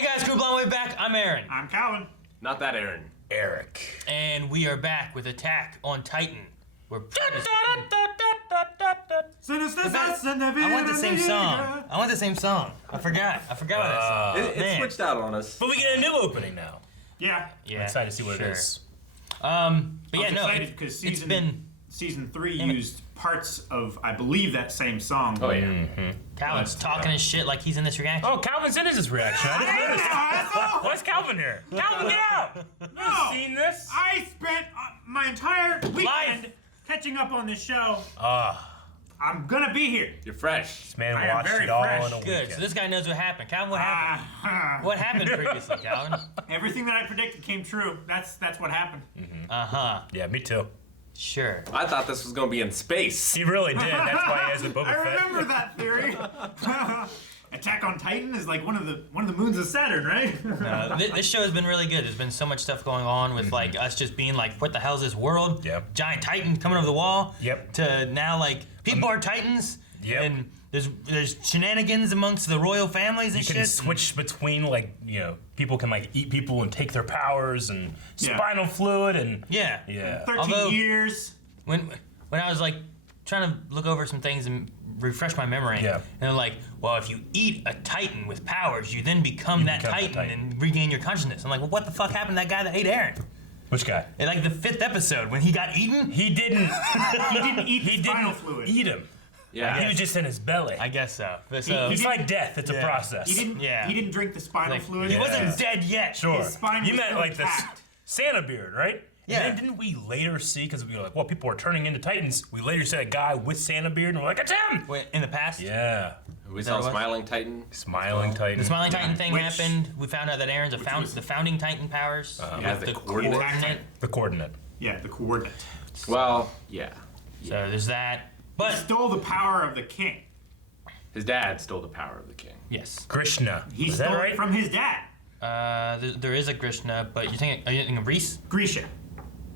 Hey guys, Group Long Way Back. I'm Aaron. I'm Calvin. Not that Aaron. Eric. And we are back with Attack on Titan. I want the same song. I forgot what that song. It switched out on us. But we get a new opening now. Yeah. I'm excited to see what it is. But yeah, I'm no, excited because it's been season 3 used parts of, I believe, that same song. Oh yeah. Calvin's talking his shit like he's in this reaction. Oh, Calvin's in his reaction. I didn't notice. Why's Calvin here? Calvin, get out! No. You seen this? I spent my entire weekend catching up on this show. I'm gonna be here. You're fresh. This man I am watched very it all fresh. in a Good. weekend. So this guy knows what happened. Calvin, what happened? What happened previously, Calvin? Everything that I predicted came true. That's what happened. Yeah, me too. Sure. I thought this was gonna be in space. He really did. That's why he has the Boba I Fett. remember that theory. Attack on Titan is like one of the moons of Saturn, right? This show has been really good. There's been so much stuff going on with like us just being like, what the hell is this world? Yep. Giant Titan coming over the wall. Yep. To now like people are Titans. Yep. And there's shenanigans amongst the royal families and You shit. can switch between, like, you know, people can like eat people and take their powers and spinal fluid and Yeah. 13 Although- years. When I was like trying to look over some things and refresh my memory, Yeah. and they're like, well, if you eat a Titan with powers, you then become that become the Titan Titan. and regain your consciousness. I'm like, well, what the fuck happened to that guy that ate Aaron? Which guy? In like the 5th episode when he got eaten? He didn't. He didn't eat He the spinal didn't fluid. eat him. Yeah. He was just in his belly. I guess so. But He- It's like death. It's a process. He didn't. Yeah. He didn't drink the spinal Like, fluid. he wasn't dead yet. Sure. His spine You was meant still like this intact. Santa beard, right? Yeah. And then didn't we later see, because we were like, well, people are turning into Titans, we later saw a guy with Santa beard, and we're like, it's him! Wait, in the past? Yeah. We that saw what it was? Smiling Titan. Smiling Titan. The Smiling Titan thing Which- happened. We found out that Aaron's was- the founding Titan powers. He has the coordinate. The coordinate. Yeah, the coordinate. Well, yeah. So there's that. He But stole the power of the king. His dad stole the power of the king. yes, Krishna. He Is that stole right? it from his dad, there is a Krishna, but are you thinking of Reese? Grisha.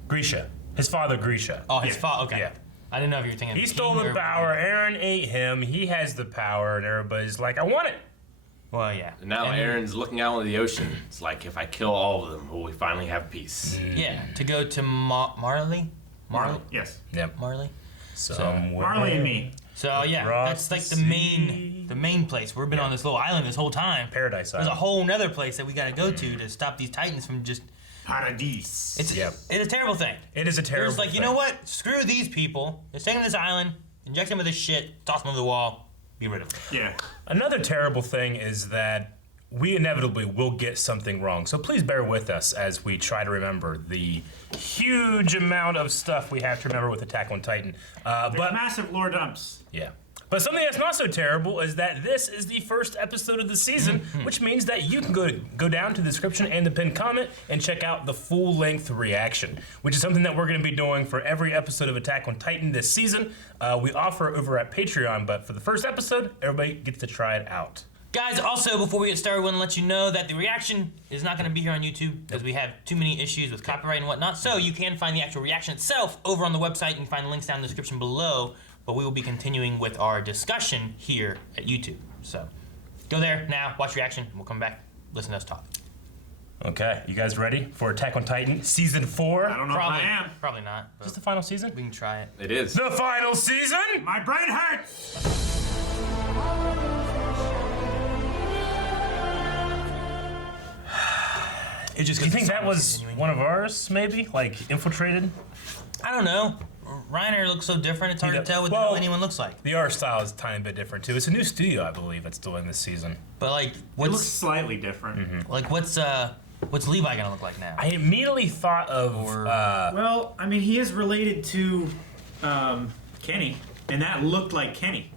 Grisha. His father, Grisha. Oh, his Yeah. father. Okay. Yeah. I didn't know if you were thinking. He of stole King the or- power. Aaron ate him. He has the power, and everybody's like, I want it. Well, yeah. And now And- Aaron's looking out on the ocean. It's like, if I kill all of them, will we finally have peace? Yeah, to go to Marley. Yes. Yep. Marley. Somewhere. Marley and me. So yeah, Across that's like the the main place. We've been on this little island this whole time. Paradise There's a Island. whole nother place that we got to go to stop these Titans from just. Paradis. It's Yep. it's a terrible thing. It is a terrible It's like, you thing. know what? Screw these people. Let's take them to this island, inject them with this shit, toss them over the wall, be rid of them. Yeah. Another terrible thing is that we inevitably will get something wrong. So please bear with us as we try to remember the huge amount of stuff we have to remember with Attack on Titan. There's But massive lore dumps. yeah. But something that's not so terrible is that this is the first episode of the season, which means that you can go down to the description and the pinned comment and check out the full-length reaction, which is something that we're going to be doing for every episode of Attack on Titan this season. We offer over at Patreon, but for the first episode, everybody gets to try it out. Guys, also, before we get started, I want to let you know that the reaction is not going to be here on YouTube because we have too many issues with copyright and whatnot. So you can find the actual reaction itself over on the website. You can find links down in the description below. But we will be continuing with our discussion here at YouTube. So go there now, watch reaction, and we'll come back, listen to us talk. Okay, you guys ready for Attack on Titan Season 4? I don't know Probably, if I am. probably not. But Is this the final season? we can try it. It is. The final season? My brain hurts. It just Do you think that was one of ours, maybe? Like, infiltrated? I don't know. Reiner looks so different. It's hard to tell what the hell anyone looks like. The art style is a tiny bit different, too. It's a new studio, I believe, that's doing this season. But like, It looks what's slightly different. what's Levi gonna look like now? I immediately thought of... Well, I mean, he is related to Kenny, and that looked like Kenny.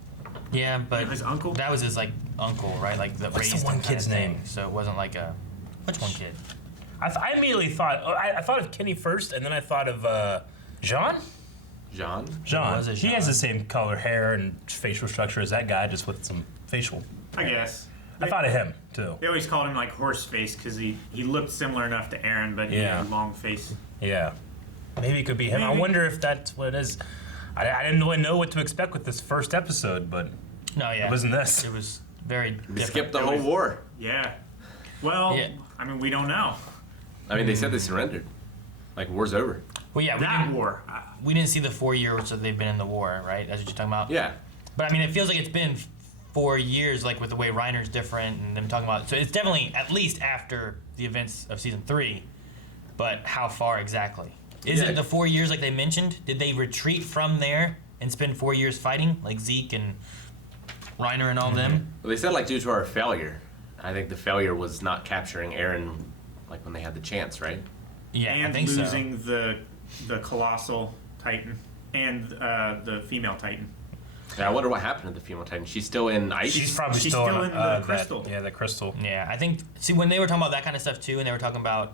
Yeah, but His uncle? That was his like uncle, right? Like the What's the raised one him kinda kid's thing. name? So it wasn't like a which one kid? I immediately thought... I thought of Kenny first, and then I thought of Jean? Jean? Jean. was it He has Jean? the same color hair and facial structure as that guy, just with some facial. I guess. I thought of him, too. They always called him like horse face because he looked similar enough to Aaron, but he Yeah. had a long face. Yeah. Maybe it could be him. I Maybe. wonder if that's what it is. I didn't really know what to expect with this first episode, but No, yeah. it wasn't this. It was very We different. skipped the whole war. Yeah. Well, Yeah. I mean, we don't know. I mean, they said they surrendered. Like, war's over. Well, yeah, That war. we didn't see the 4 years that they've been in the war, right? That's what you're talking about. Yeah. But I mean, it feels like it's been 4 years, like with the way Reiner's different and them talking about. So it's definitely at least after the events of season 3. But how far exactly? Is Yeah. it the 4 years like they mentioned? Did they retreat from there and spend 4 years fighting, like Zeke and Reiner and all them? Well, they said, like, due to our failure. I think the failure was not capturing Aaron, like, when they had the chance, right? Yeah, I And think so. losing the colossal Titan and the female Titan. Yeah, I wonder what happened to the female Titan. She's still in ice? She's probably She's still, still in the that, crystal. Yeah, the crystal. Yeah, I think. See, when they were talking about that kind of stuff too, and they were talking about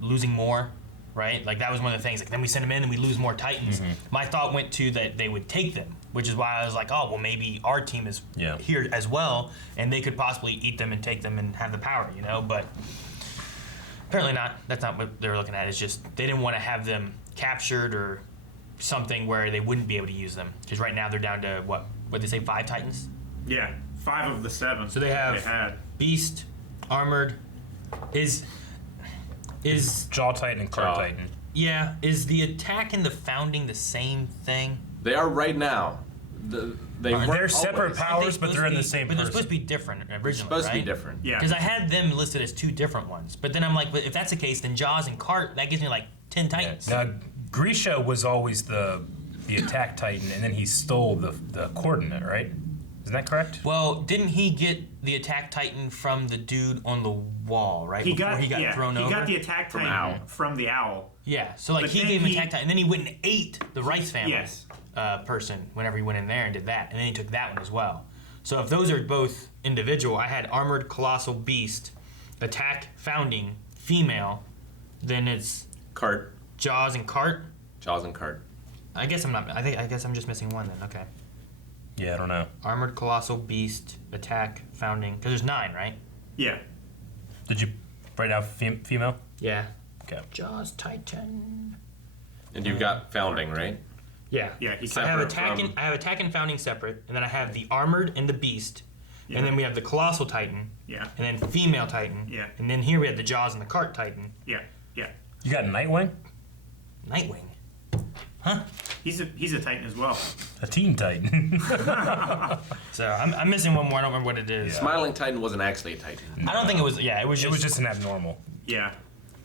losing more, right? Like that was one of the things. Like then we send them in and we lose more Titans. My thought went to that they would take them, which is why I was like, oh, well, maybe our team is here as well, and they could possibly eat them and take them and have the power, you know. But apparently not. That's not what they were looking at. It's just they didn't want to have them captured or something where they wouldn't be able to use them. Because right now they're down to what? What did they say? 5 Titans. Yeah, 5 of the 7. So they have They had. Beast, Armored, is Jaw Titan and Car Jaw. Titan. yeah, is the attack and the founding the same thing? They are right now. They They're separate always. powers, but they're in the same But they're person. supposed to be different originally, It's supposed to be right? different. Yeah. Because I had them listed as 2 different ones, but then I'm like, but if that's the case, then Jaws and Cart that gives me like 10 Titans. Now, Grisha was always the attack Titan, and then he stole the coordinate, right? Isn't that correct? Well, didn't he get the attack Titan from the dude on the wall, right? He Before got, he got thrown over. He got the attack From Titan Owl. from the owl. Yeah, so like But he then gave him he- attack Titan, and then he went and ate the Rice family Yes. person whenever he went in there and did that, and then he took that one as well. So if those are both individual, I had Armored Colossal Beast, Attack Founding Female, then it's Cart. Jaws and Cart. Jaws and Cart. I guess I'm not. I guess I'm just missing one then. Okay. Yeah, I don't know. Armored Colossal Beast, Attack Founding. Because there's 9, right? Yeah. Did you write out female? Yeah. Okay. Jaws Titan. And you've got Founding, right? Yeah. Yeah, he's I have separate attack from- and I have Attack and Founding separate, and then I have the Armored and the Beast, Yeah. and then we have the Colossal Titan, Yeah. and then Female Titan, Yeah. and then here we have the Jaws and the Cart Titan. Yeah. Yeah. You got Nightwing? Nightwing. He's a Titan as well. A Teen Titan. So I'm missing one more. I don't remember what it is. Smiling Titan wasn't actually a Titan. I don't think it was. Yeah, it was it just. was just an abnormal. Yeah.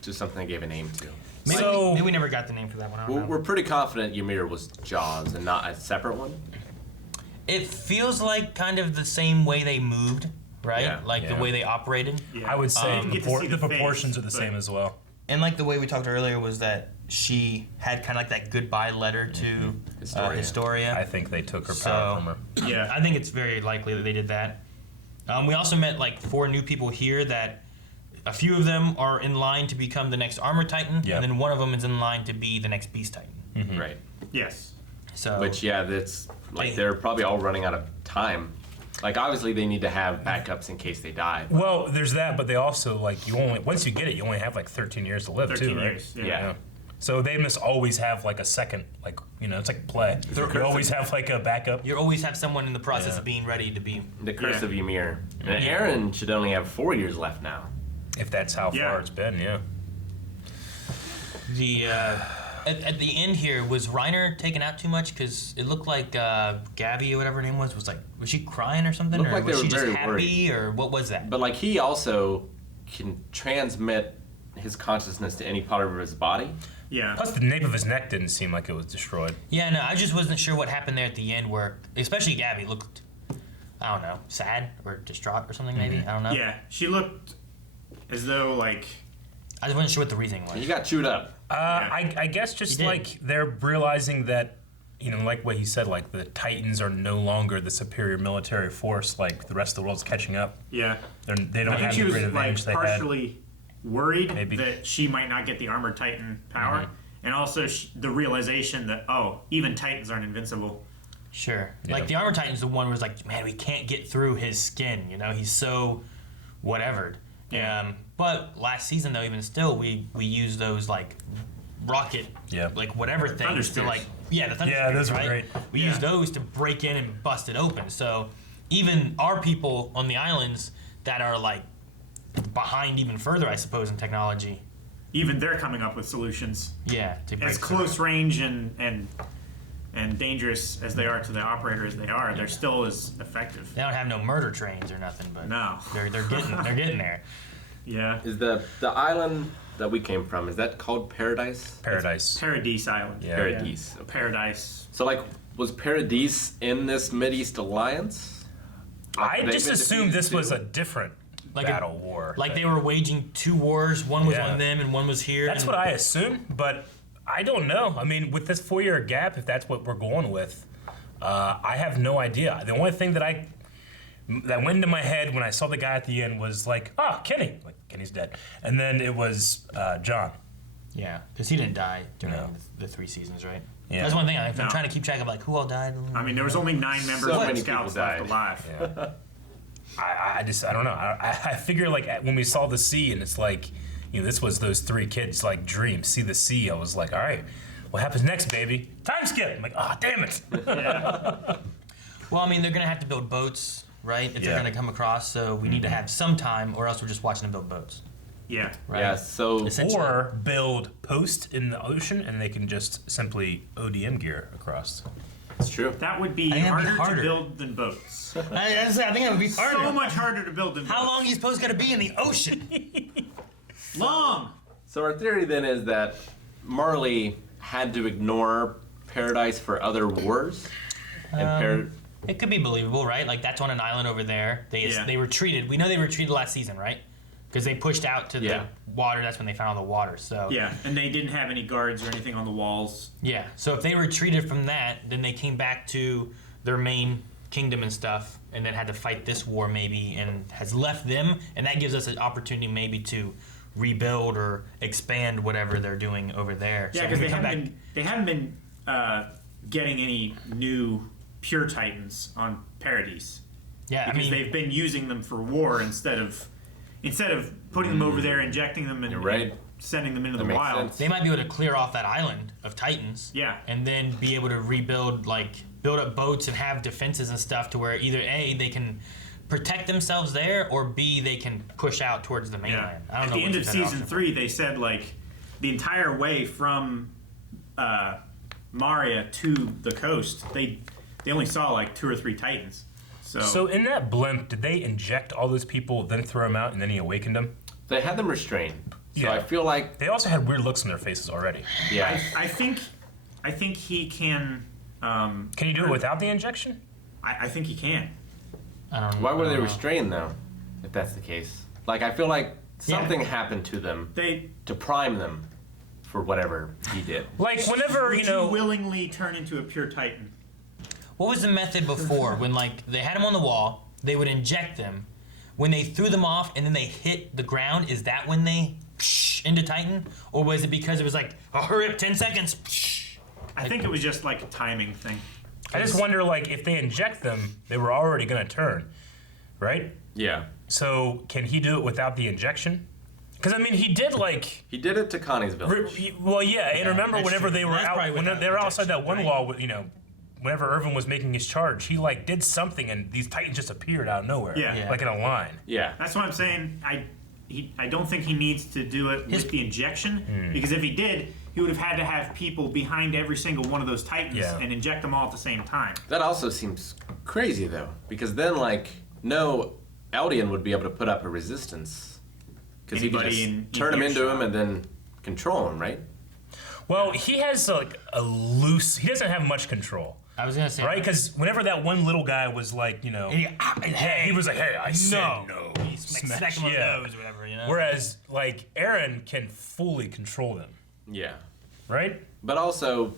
Just something they gave a name to. maybe, so- maybe we never got the name for that one. I don't know. We're pretty confident Ymir was Jaws and not a separate one. It feels like kind of the same way they moved, right? Yeah. Like the Yeah. way they operated. Yeah. I would say didn't get to see the the proportions face, are the but- same as well. And like the way we talked earlier was that she had kind of like that goodbye letter to Historia. I think they took her So- power from her. Yeah. I think it's very likely that they did that. We also met like 4 new people here that a few of them are in line to become the next Armor Titan, Yeah. and then one of them is in line to be the next Beast Titan. Right. Yes. So Which, yeah, that's like Hey. they're probably all running out of time. Like, obviously, they need to have backups in case they die. Well, there's that, but they also like you only once you get it, you only have like 13 years to live 13 too, right? years. Yeah. Yeah. So they must always have like a second, like it's like play. You always have like a backup. you always have someone in the process Yeah. of being ready to be. The Curse Yeah. of Ymir. And Aaron should only have 4 years left now. If that's how Yeah. far it's been, yeah. The at the end here, was Reiner taken out too much? Because it looked like Gabby or whatever her name was she crying or something, Looked or like they was were she just very happy, worried. or what was that? But, like, he also can transmit his consciousness to any part of his body. Yeah. Plus, the nape of his neck didn't seem like it was destroyed. Yeah, no, I just wasn't sure what happened there at the end, where especially Gabby looked, I don't know, sad or distraught or something. Maybe I don't know. Yeah. She looked as though like I just wasn't sure what the reasoning was. He got chewed up. I guess just He did. like they're realizing that, like what he said, like the Titans are no longer the superior military force. Like the rest of the world's catching up. yeah. They don't I think have she the was great like advantage they had. partially worried Maybe. that she might not get the armored Titan power, and also the realization that even Titans aren't invincible. Sure. Like the Armor Titan's the one where it's like, man, we can't get through his skin. He's so whatevered. Yeah. But last season though, even still, we used those like rocket, Yeah. like whatever things to Thunderspears. like, the Thunder Yeah, Spears, those were right? great. We used those to break in and bust it open. So even our people on the islands that are like behind even further, I suppose, in technology. Even they're coming up with solutions. Yeah, to break As through. close range and dangerous as they are to the operator as they are, they're still as effective. They don't have no murder trains or nothing, but No. they're getting there. Yeah. Is the island that we came from, is that called Paradise? Paradise. Paradise Island. Yeah. Paradise. Okay. Paradise. So like, was Paradise in this Mideast alliance? I They've just been assumed this defeated was too? a different Like battle war. Like they were waging 2 wars. One was Yeah. on them and one was here. That's and what I assumed, but I don't know. I mean, with this 4-year gap, if that's what we're going with, I have no idea. The only thing that went into my head when I saw the guy at the end was like, Kenny. Like, Kenny's dead. And then it was John. Yeah, because he didn't die during No. the 3 seasons, right? Yeah. That's one thing. I'm No. trying to keep track of like who all died. I mean, there was only 9 members So of the many Scouts people left died. alive. Yeah. I don't know. I figure like when we saw the sea and it's like, this was those 3 kids like dream, see the sea. I was like, all right, what happens next, baby? Time skip. I'm like, damn it. Well, I mean, they're gonna have to build boats, right? If they're Yeah. gonna come across, so we need to have some time, or else we're just watching them build boats, Yeah. right? Yeah, so Essentially. Or build post in the ocean and they can just simply ODM gear across. it's true. That would be I think that'd be harder harder. to build than boats. I think that would be harder. So much harder to build than How boats. long are you supposed to be in the ocean? Long. So our theory then is that Marley had to ignore Paradise for other wars, and It could be believable, right? Like that's on an island over there. Yeah. They retreated. We know they retreated last season, right? Because they pushed out to Yeah. the water. That's when they found all the water. So Yeah, and they didn't have any guards or anything on the walls. yeah. So if they retreated from that, then they came back to their main kingdom and stuff, and then had to fight this war maybe, and has left them, and that gives us an opportunity maybe to rebuild or expand whatever they're doing over there. Yeah, So because when we come they haven't been getting any new pure Titans on Paradise Yeah, I because mean, they've been using them for war instead of putting them over there, injecting them, and, You're right. and sending them into That the makes wild. sense. they might be able to clear off that island of Titans. Yeah. And then be able to rebuild, build up boats and have defenses and stuff to where either A, they can protect themselves there, or B, they can push out towards the Yeah. mainland. I don't At know the end which of is better season option. 3, they said the entire way from Marietta to the coast, they only saw 2 or 3 Titans. So in that blimp, did they inject all those people, then throw them out, and then he awakened them? They had them restrained. So Yeah. I feel like, They also had weird looks on their faces already. yeah, I think he can. Can you do it without the injection? I think he can. I don't know. why were they I don't know. restrained though? If that's the case, I feel like something happened to them They to prime them for whatever he did. Like whenever would you willingly turn into a pure Titan. What was the method before when they had them on the wall, they would inject them. When they threw them off and then they hit the ground, is that when they into Titan? Or was it because it was hurry up, 10 seconds? I think it was just a timing thing. I just wonder, if they inject them, they were already going to turn, right? Yeah, So can he do it without the injection? Because I mean, he did he did it to Connie's village. well, yeah. And remember, that's whenever true. they were That's out, probably when without they were outside that injection, one right? wall, whenever Irvin was making his charge, he did something, and these Titans just appeared out of nowhere, Yeah. Yeah. like in a line. Yeah, That's what I'm saying. I don't think he needs to do it with the injection because if he did, he would have had to have people behind every single one of those Titans Yeah. and inject them all at the same time. that also seems crazy though, because then no Eldian would be able to put up a resistance because he could Anybody just in turn him into earshot. him and then control him, right? Well, he has a loose. He doesn't have much control, I was gonna say right? Because whenever that one little guy was hey, he was like, "Hey, I said no." smack him on the nose or whatever, you know. Whereas Aaron can fully control them, Yeah, right? but also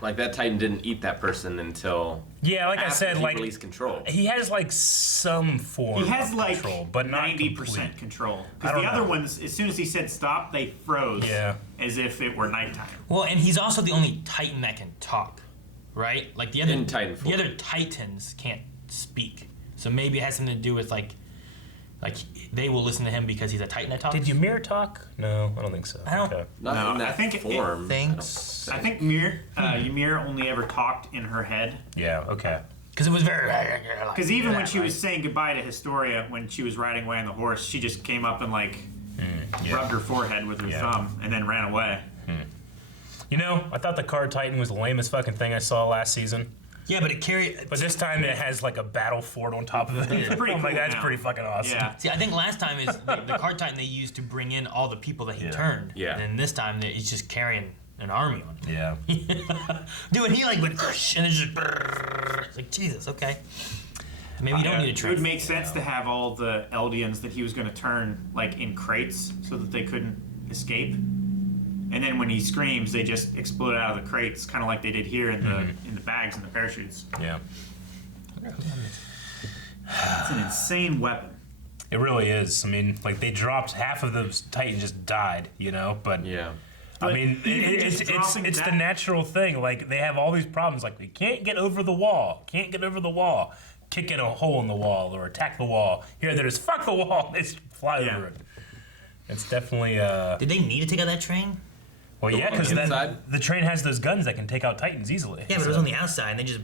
that Titan didn't eat that person until Yeah, like I after said, he released control. he has some form He has of control, but not 90% complete. control. I Because don't the other know. ones, as soon as he said stop, they froze. Yeah. As if it were nighttime. Well, and he's also the only Titan that can talk, right? The other In Titanfall. the other Titans can't speak. So maybe it has something to do with they will listen to him because he's a Titan that talks. Did Ymir talk? No, I don't think so. I don't- Okay. Not No, in that I think it- form. Thanks. I think Ymir only ever talked in her head. Yeah. Okay. Because it was very. Because even when she was saying goodbye to Historia, when she was riding away on the horse, she just came up and rubbed her forehead with her thumb and then ran away. You know, I thought the Card Titan was the lamest fucking thing I saw last season. Yeah, but it carried. But this time it has like a battle fort on top of it. It's pretty oh my cool god, it's now. pretty fucking awesome. Yeah. See, I think last time is the Card Titan they used to bring in all the people that he turned. Yeah. And then this time he's just carrying an army on him. Yeah. Dude, and he like went and it's just. It's like Jesus, okay. Maybe you don't need a It train. would make sense to have all the Eldians that he was going to turn in crates so that they couldn't escape. And then when he screams, they just explode out of the crates, kind of like they did here in the bags and the parachutes. Yeah. It's an insane weapon. It really is. I mean, like they dropped half of the Titans just died, you know, but Yeah. I mean, it's dropping the that- natural thing. Like they have all these problems. Like they can't get over the wall. Can't get over the wall. Kick in a hole in the wall or attack the wall. Here, they're just fuck the wall. They just fly Yeah. over it. It's definitely. Did they need to take out that train? Well, yeah, one because inside? the train has those guns that can take out Titans easily. Yeah, but it was on the outside, and they just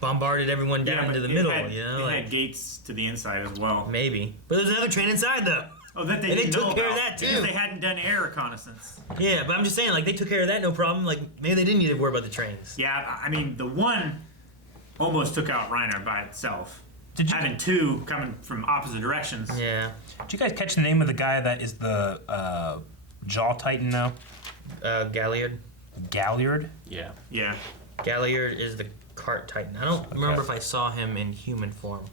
bombarded everyone down but to the it middle. had, You know, it like, had gates to the inside as well. maybe. But there's another train inside, though. Oh, that they And they didn't took know care of about, that, too. because they hadn't done air reconnaissance. Yeah, but I'm just saying, like they took care of that, no problem. Like maybe they didn't need to worry about the trains. Yeah, I mean, the one almost took out Reiner by itself. Did you- Having two coming from opposite directions. Yeah. Did you guys catch the name of the guy that is the Jaw Titan now? Galliard. Galliard? Yeah. Yeah. Galliard is the cart titan. I don't remember if I saw him in human form.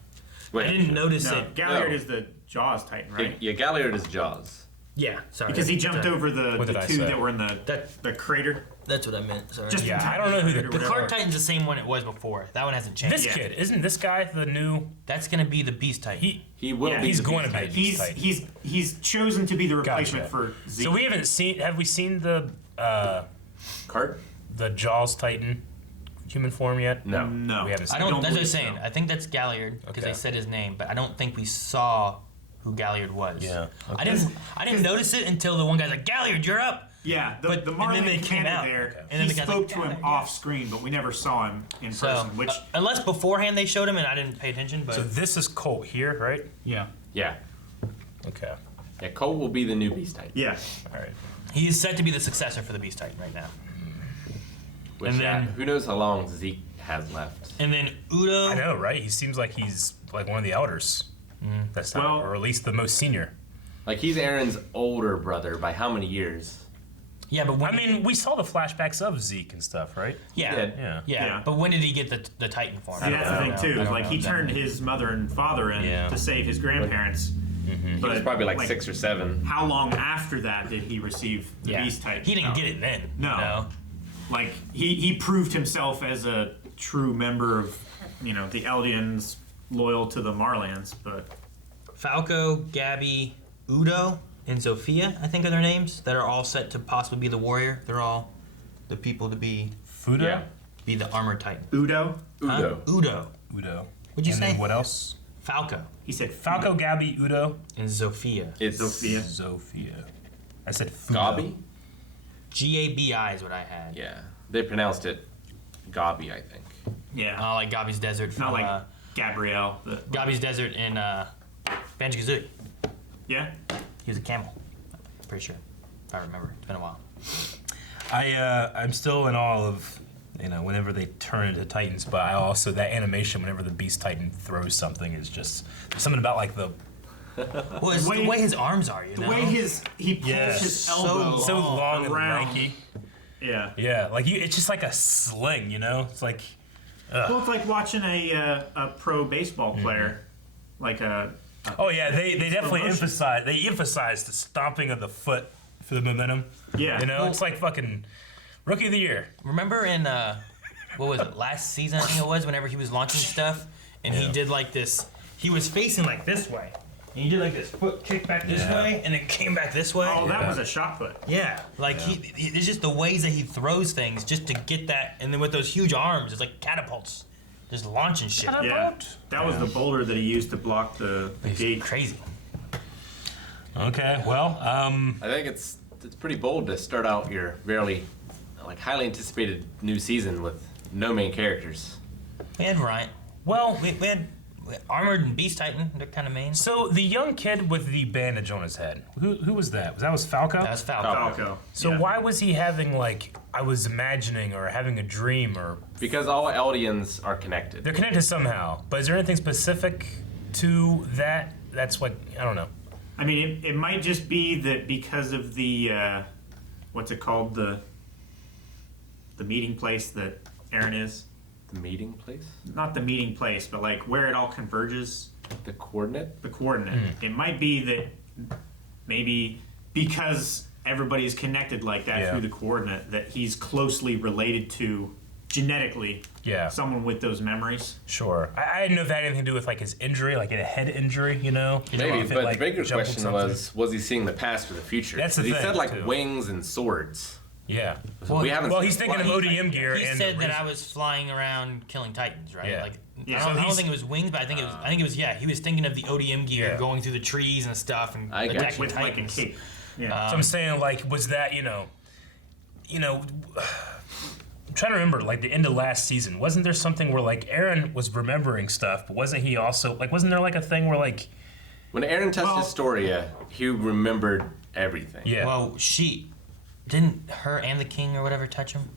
Wait, I didn't notice No, it. Galliard No. is the Jaws Titan, right? Yeah, Galliard is Jaws. Yeah, sorry. Because he jumped over the What did I two say? that were in That- the crater. That's what I meant. Sorry. Just in Yeah, time I don't know who the- or the whatever. cart titan's the same one it was before. That one hasn't changed. This Yeah. kid, isn't this guy the new? That's gonna be the beast titan. He will Yeah, be. He's the going to Beast be. Titan. He's chosen to be the replacement Gotcha. for Zeke. So we haven't seen. Have we seen the Cart? Jaws Titan human form yet? No. No, We haven't seen I don't. That's what I'm believe saying. so. I think that's Galliard because Okay. they said his name, but I don't think we saw who Galliard was. Yeah, I didn't notice it until the one guy's like, Galliard, you're up. Yeah, the But- and then Marlin they came commander out. there, Okay. And then he the guy's spoke like, to him "Yeah, yeah." off screen, but we never saw him in So person. Which unless beforehand they showed him and I didn't pay attention, but So this is Colt here, right? yeah, Yeah. Okay. Yeah, Cole will be the new Beast Titan. yeah, All right. he is set to be the successor for the Beast Titan right now. Which, And yeah, then- who knows how long Zeke has left. And then Udo. I know, right? He seems like he's like one of the elders. That's not, Well- or at least the most senior. Like, he's Aaron's older brother by how many years? Yeah, but when I mean, we saw the flashbacks of Zeke and stuff, right? yeah, did. yeah, Yeah. But when did he get the Titan form? See, that's the thing too. I Is don't like know he that. turned his mother and father in Yeah. to save his grandparents. He was probably like 6 or 7. How long after that did he receive the Yeah. Beast Titan? He didn't get it then. No. you know? Like he proved himself as a true member of the Eldians, loyal to the Marlands. But Falco, Gabby, Udo, and Zofia, I think are their names, that are all set to possibly be the warrior. They're all the people to be Fudo? Yeah. the armored Titan. Udo, Huh? Udo. Udo. Udo. What'd you and say? Then what else? Falco he said Falco, Gabby, Udo, and Zofia. It's Sophia. Zofia. I said Fudo. Gabi? Gabi is what I had. Yeah. They pronounced it Gabi, I think. Yeah, Like Gabi's Desert from not like Gabrielle. Gabi's Desert in Banjo-Kazooie. Yeah, He was a camel. I'm pretty sure. If I remember. It's been a while. I'm still in awe of whenever they turn into Titans, but I also that animation whenever the Beast Titan throws something is just there's something about like the Well, it's the way- way his arms are, you the know? way he pulls Yeah. his So elbow. so long and around. lanky. Yeah. Yeah, like it's just like a sling, you know. It's like Well, it's like watching a pro baseball player, like oh yeah, they definitely motion. emphasize the stomping of the foot for the momentum. Yeah. You know, it's like fucking rookie of the year. Remember in, what was it, last season, I think it was, whenever he was launching stuff, and he did like this, he was facing like this way. And he did like this foot kick back this Yeah. way, and it came back this way. oh, that was a shot put. Yeah, like it's just the ways that he throws things just to get that, and then with those huge arms, it's like catapults, just launching shit. Yeah, that was the boulder that he used to block the It's gate. crazy. Okay, well, I think it's pretty bold to start out your highly anticipated new season with no main characters. And Ryan. Well, We had Armored and Beast Titan. They're kind of main. so the young kid with the bandage on his head, who was that? Was Falco? That was Falco. Falco. So Yeah. why was he having like I was imagining or having a dream or Because all Eldians are connected. they're connected somehow? But is there anything specific to that? That's what I don't know. I mean, it might just be that because of the what's it called, the meeting place that Aaron is. The meeting place? Not the meeting place, but like where it all converges. The coordinate? The coordinate. It might be that maybe because everybody is connected like that Yeah. through the coordinate, that he's closely related to genetically Yeah. someone with those memories. Sure. I didn't know if that had anything to do with like his injury, like a head injury, you know? Maybe, If it, but like, the bigger jumbled question something. was he seeing the past or the future? That's the 'Cause he thing, said like too. wings and swords. Yeah. We haven't. Well, seen he's thinking of flying. ODM gear He and said the that reason- I was flying around killing Titans, right? Yeah. Like, Yeah. I So don't, I don't he's- think it was wings, but I think it was. I think it was. Yeah, he was thinking of the ODM gear, Yeah. going through the trees and stuff, and I got attacking you. With like a Titans. cape. Yeah. So I'm saying, like, was that, I'm trying to remember, like, the end of last season. Wasn't there something where, like, Aaron was remembering stuff, but wasn't he also, like, wasn't there, like, a thing where, like, When Aaron touched Well- Historia, he remembered everything. yeah. Well, didn't her and the king or whatever touch him?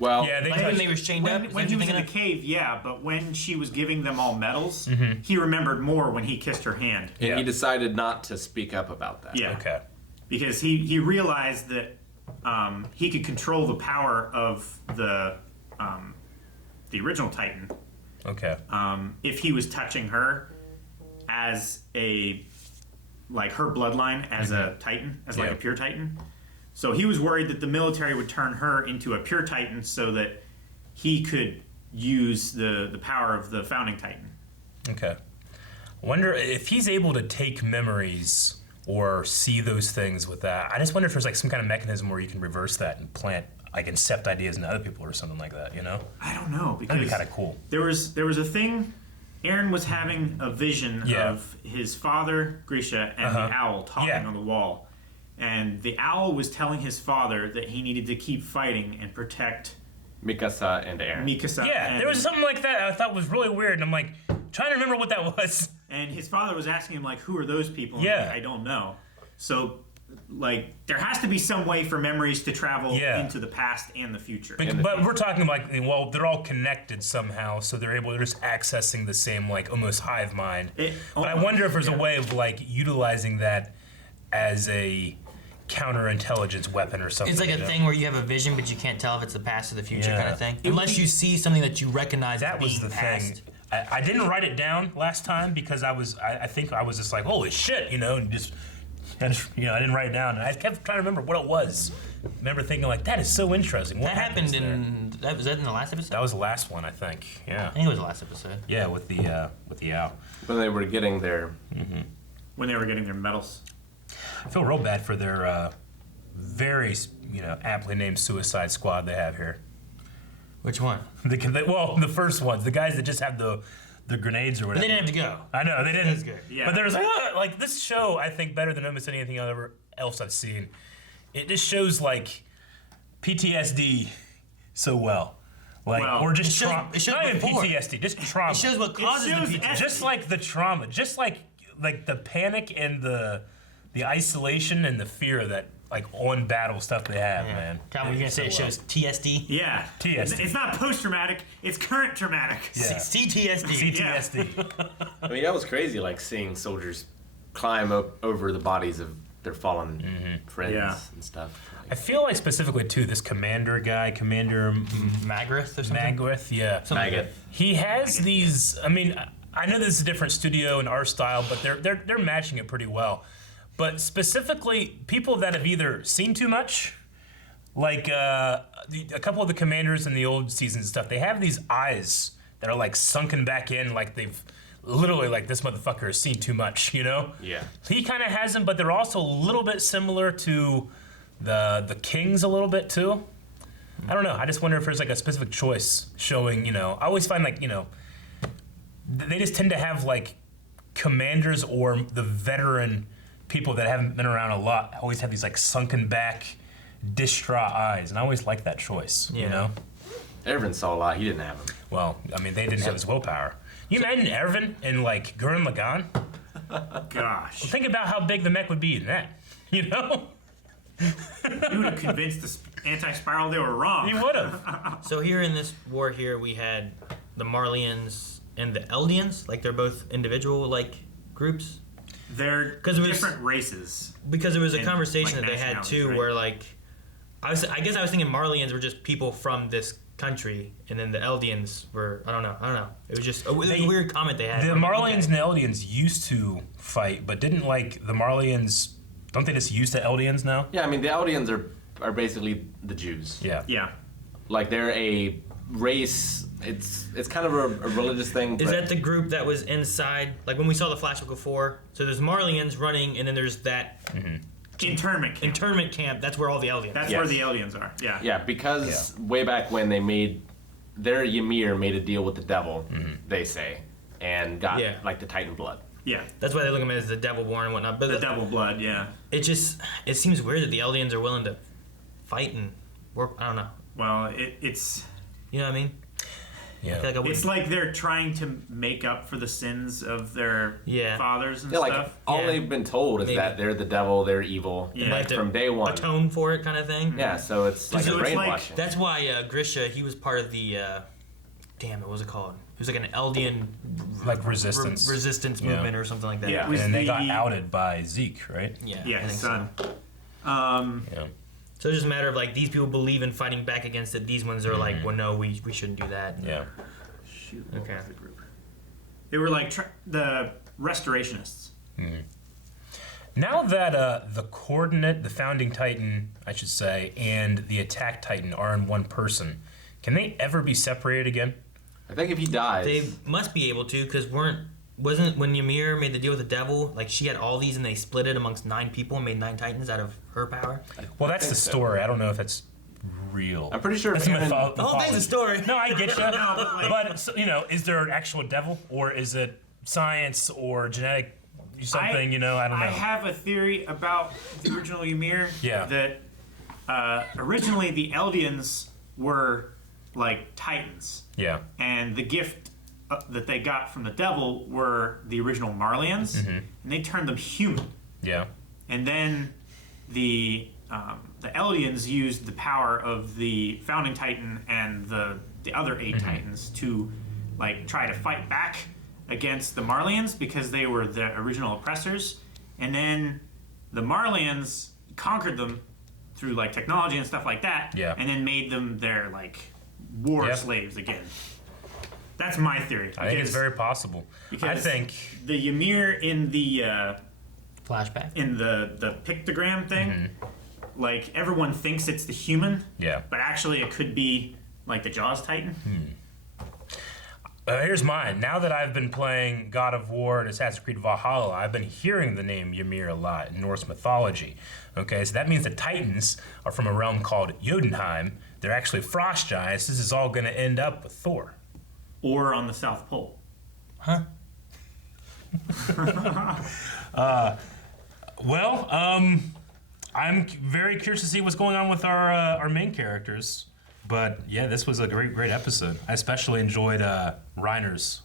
Well, Yeah, they Like when touched- they were chained up. when Is when that he what was you're in the thinking cave, yeah, but when she was giving them all medals, Mm-hmm. he remembered more when he kissed her hand. and Yeah. he decided not to speak up about that. Yeah. Okay. Because he realized that he could control the power of the original Titan Okay. if he was touching her as a like her bloodline as a Titan, as like Yeah. a pure Titan. So he was worried that the military would turn her into a pure Titan so that he could use the power of the founding Titan. Okay. Wonder if he's able to take memories or see those things with that. I just wonder if there's, like, some kind of mechanism where you can reverse that and plant, like, incept ideas into other people or something like that, you know? I don't know because That'd be kind of cool. there was a thing. Aaron was having a vision Yeah. of his father, Grisha, and Uh-huh. the owl talking Yeah. on the wall. And the owl was telling his father that he needed to keep fighting and protect Mikasa and Aaron. Mikasa. Yeah, and, there was something like that I thought was really weird, and I'm like, trying to remember what that was. and his father was asking him, like, who are those people? And Yeah. he's like, I don't know. So, like, there has to be some way for memories to travel Yeah. into the past and the future. But we're talking like, well, they're all connected somehow, so they're just accessing the same, like, almost hive mind. But I wonder if there's a way of, like, utilizing that as a counterintelligence weapon or something. It's like you a know? thing where you have a vision, but you can't tell if it's the past or the future Yeah. kind of thing. Unless you see something that you recognize That as was being the past. thing. I didn't write it down last time because I think I was just like, holy shit, and just, I didn't write it down. And I kept trying to remember what it was. I remember thinking, like, that is so interesting. What That happened happens there? was that in the last episode? That was the last one, I think. Yeah. I think it was the last episode. Yeah, with the owl. When they were getting their when they were getting their medals. I feel real bad for their very, aptly named Suicide Squad they have here. Which one? The first ones, the guys that just have the grenades or But whatever. they didn't have to go. I know they didn't. That's good. Yeah. But there's like this show. I think better than almost anything else I've seen. It just shows like PTSD so well, like Well, or just it shows- trauma. it shows Not even before. PTSD, just trauma. It shows what causes shows the PTSD. just like the trauma, just like the panic and the isolation and the fear that like on battle stuff they have, man. Tom, you're gonna say it So well. shows TSD? Yeah. TSD. It's not post-traumatic, it's current traumatic. Yeah. CTSD. CTSD. I mean, that was crazy, like seeing soldiers climb up over the bodies of their fallen friends Yeah. and stuff. I feel like specifically too this commander guy, Commander Magrath or something? Magwith, yeah. Something like Maggot. He has these. I mean, I know this is a different studio and art style, but they're matching it pretty well. But specifically, people that have either seen too much, like a couple of the commanders in the old seasons and stuff, they have these eyes that are like sunken back in, like they've literally like this motherfucker has seen too much, Yeah. He kind of has them, but they're also a little bit similar to the Kings a little bit too. I don't know. I just wonder if there's like a specific choice showing. I always find like they just tend to have like commanders or the veteran people that haven't been around a lot always have these like sunken back, distraught eyes, and I always like that choice. Yeah. Ervin saw a lot. He didn't have him. Well, I mean, they didn't have his willpower. You imagine Ervin and like Gurren Lagann? Gosh. Think about how big the mech would be in that. You know? He would have convinced the anti-spiral they were wrong. He would have. So here in this war here, we had the Marlians and the Eldians. Like they're both individual like groups. They're 'Cause it was- different races. Because there was a And, conversation like, that they had nationalities, too, right? where like, I guess I was thinking Marlians were just people from this country, and then the Eldians were I don't know. It was just a weird comment they had. The I'm like, Marlians okay. and Eldians used to fight, but didn't like the Marlians. Don't they just use the Eldians now? Yeah, I mean, the Eldians are basically the Jews. Yeah. Yeah. Like, they're a race. It's kind of a religious thing. Is but that the group that was inside? Like when we saw the flashback before. So there's Marlians running, and then there's that Internment camp. internment camp. That's where all the Eldians. That's Yes. where the aliens are. Yeah. Yeah, because way back when they made their Ymir made a deal with the devil, they say, and got Yeah. like the Titan blood. Yeah. That's why they look at him as the devil born and whatnot. But The devil blood, yeah. it seems weird that the Eldians are willing to fight and work. I don't know. Well, it's You know what I mean? I Yeah. feel like I would. it's like they're trying to make up for the sins of their Yeah. fathers and Yeah, like stuff. all Yeah. they've been told is Maybe. that they're the devil, they're evil, Yeah. like, Like to from day one. atone for it, kind of thing. Yeah, so it's like a So it's like- brainwashing. That's why Grisha, he was part of the. Damn, what was it called? It was like an Eldian. Like resistance. Resistance Yeah. movement or something like that. Yeah. Was And they got the- outed by Zeke, right? Yeah. Yeah, I his think son. So. Yeah. So it's just a matter of like these people believe in fighting back against it. These ones are like, well, no, we shouldn't do that. Yeah. Shoot, what Okay. was the group? They were like the restorationists. Now that the coordinate, the founding Titan, I should say, and the attack Titan are in one person, can they ever be separated again? I think if he dies, They must be able to, because wasn't when Ymir made the deal with the devil, like she had all these and they split it amongst 9 people and made 9 Titans out of her power. Well, that's the think so. story. I don't know if that's real. I'm pretty sure That's him and- mythology. The whole thing's a story. No, I get you. but, like- but so, you know, is there an actual devil, or is it science or genetic something? You know, I don't know. I have a theory about the original Ymir. Yeah. That originally the Eldians were like Titans, Yeah. and the gift that they got from the devil were the original Marlians, Mm-hmm. and they turned them human. Yeah. And then the Eldians used the power of the founding Titan and the other 8 Titans to like try to fight back against the Marlians because they were the original oppressors. And then the Marlians conquered them through like technology and stuff like that. Yeah. And then made them their like war Yep. slaves again. That's my theory. I think it's because very possible. I because- think. the Ymir in the Flashback. the pictogram thing, Mm-hmm. like everyone thinks it's the human, Yeah. but actually it could be like the Jaws Titan. Here's mine. Now that I've been playing God of War and Assassin's Creed Valhalla, I've been hearing the name Ymir a lot in Norse mythology. Okay, so that means the Titans are from a realm called Jotunheim. They're actually frost giants. This is all going to end up with Thor. Or on the South Pole. Huh? Well, I'm very curious to see what's going on with our main characters. But yeah, this was a great episode. I especially enjoyed Reiner's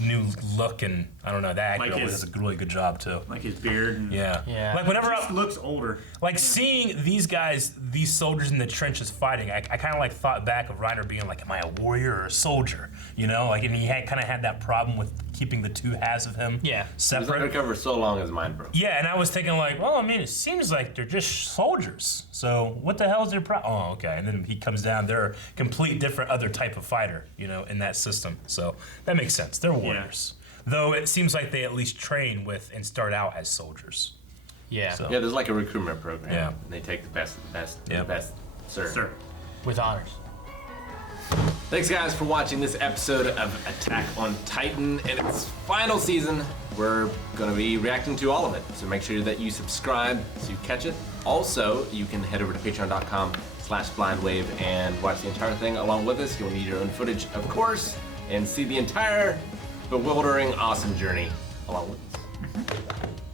new look, and I don't know, that actor Like does a really good job too. Like his beard. And Yeah. Yeah. Like whenever Just looks older. like seeing these guys, these soldiers in the trenches fighting, I kind of like thought back of Reiner being like, am I a warrior or a soldier? You know, like, and he kind of had that problem with keeping the two halves of him Yeah. He was separate. undercover so long his mind broke. Yeah, and I was thinking like, well, I mean, it seems like they're just soldiers. So what the hell is their problem? Oh, okay. And then he comes down. They're a complete different other type of fighter, you know, in that system. So that makes sense. They're warriors. Though it seems like they at least train with and start out as soldiers. Yeah. So- Yeah, there's like a recruitment program. Yeah. And they take the best of the best, Yeah. the best, Sir. With honors. Thanks, guys, for watching this episode of Attack on Titan in its final season. We're going to be reacting to all of it, so make sure that you subscribe so you catch it. Also, you can head over to patreon.com/blindwave and watch the entire thing along with us. You'll need your own footage, of course, and see the entire bewildering, awesome journey along with us.